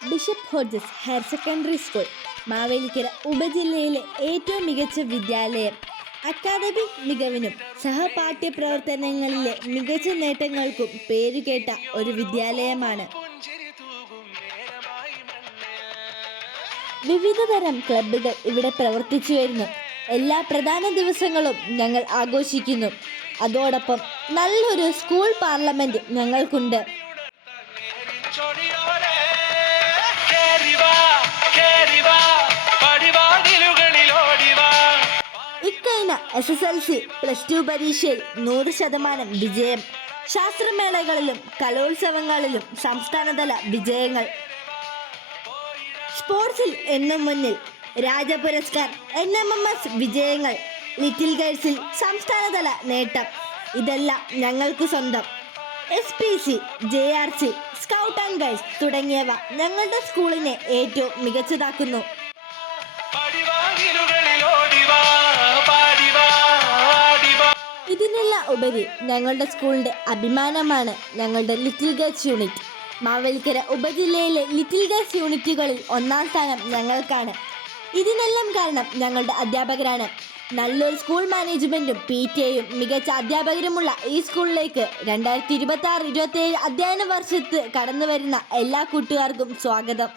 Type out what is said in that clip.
Bishop Hodges higher secondary school Mavelikara ഉപജില്ലയിലെ ഏറ്റവും മികച്ച വിദ്യാലയം. അക്കാദമിക് മികവിനും സഹപാഠ്യ പ്രവർത്തനങ്ങളിലെ മികച്ച നേട്ടങ്ങൾക്കും പേരുകേട്ട ഒരു വിദ്യാലയമാണ്. വിവിധ തരം ക്ലബ്ബുകൾ ഇവിടെ പ്രവർത്തിച്ചു വരുന്നു. എല്ലാ പ്രധാന ദിവസങ്ങളും ഞങ്ങൾ ആഘോഷിക്കുന്നു. അതോടൊപ്പം നല്ലൊരു സ്കൂൾ പാർലമെന്റ് ഞങ്ങൾക്കുണ്ട്. ഇക്കഴിഞ്ഞ SSLC +2 പരീക്ഷയിൽ 100% വിജയം. ശാസ്ത്രമേളകളിലും കലോത്സവങ്ങളിലും സംസ്ഥാനതല വിജയങ്ങൾ. സ്പോർട്സിൽ എന്നും മുന്നിൽ. രാജപുരസ്കാർ, NMMS വിജയങ്ങൾ, ലിറ്റിൽ ഗൈഡ്സിൽ സംസ്ഥാനതല നേട്ടം. ഇതെല്ലാം ഞങ്ങൾക്ക് സ്വന്തം. SPC, JRC, scout and guides തുടങ്ങിയവ ഞങ്ങളുടെ സ്കൂളിനെ ഏറ്റവും മികച്ചതാക്കുന്നു. ഇതിനെല്ലാം ഉപരി ഞങ്ങളുടെ സ്കൂളിൻ്റെ അഭിമാനമാണ് ഞങ്ങളുടെ ലിറ്റിൽ ഗൈഡ്സ് യൂണിറ്റ്. മാവേലിക്കര ഉപജില്ലയിലെ ലിറ്റിൽ ഗൈഡ്സ് യൂണിറ്റുകളിൽ 1ാം സ്ഥാനം ഞങ്ങൾക്കാണ്. ഇതിനെല്ലാം കാരണം ഞങ്ങളുടെ അധ്യാപകരാണ്. നല്ലൊരു സ്കൂൾ മാനേജ്മെൻറ്റും PTA-യും മികച്ച അധ്യാപകരുമുള്ള ഈ സ്കൂളിലേക്ക് 2026-27 അധ്യയന വർഷത്ത് കടന്നു വരുന്ന എല്ലാ കൂട്ടുകാർക്കും സ്വാഗതം.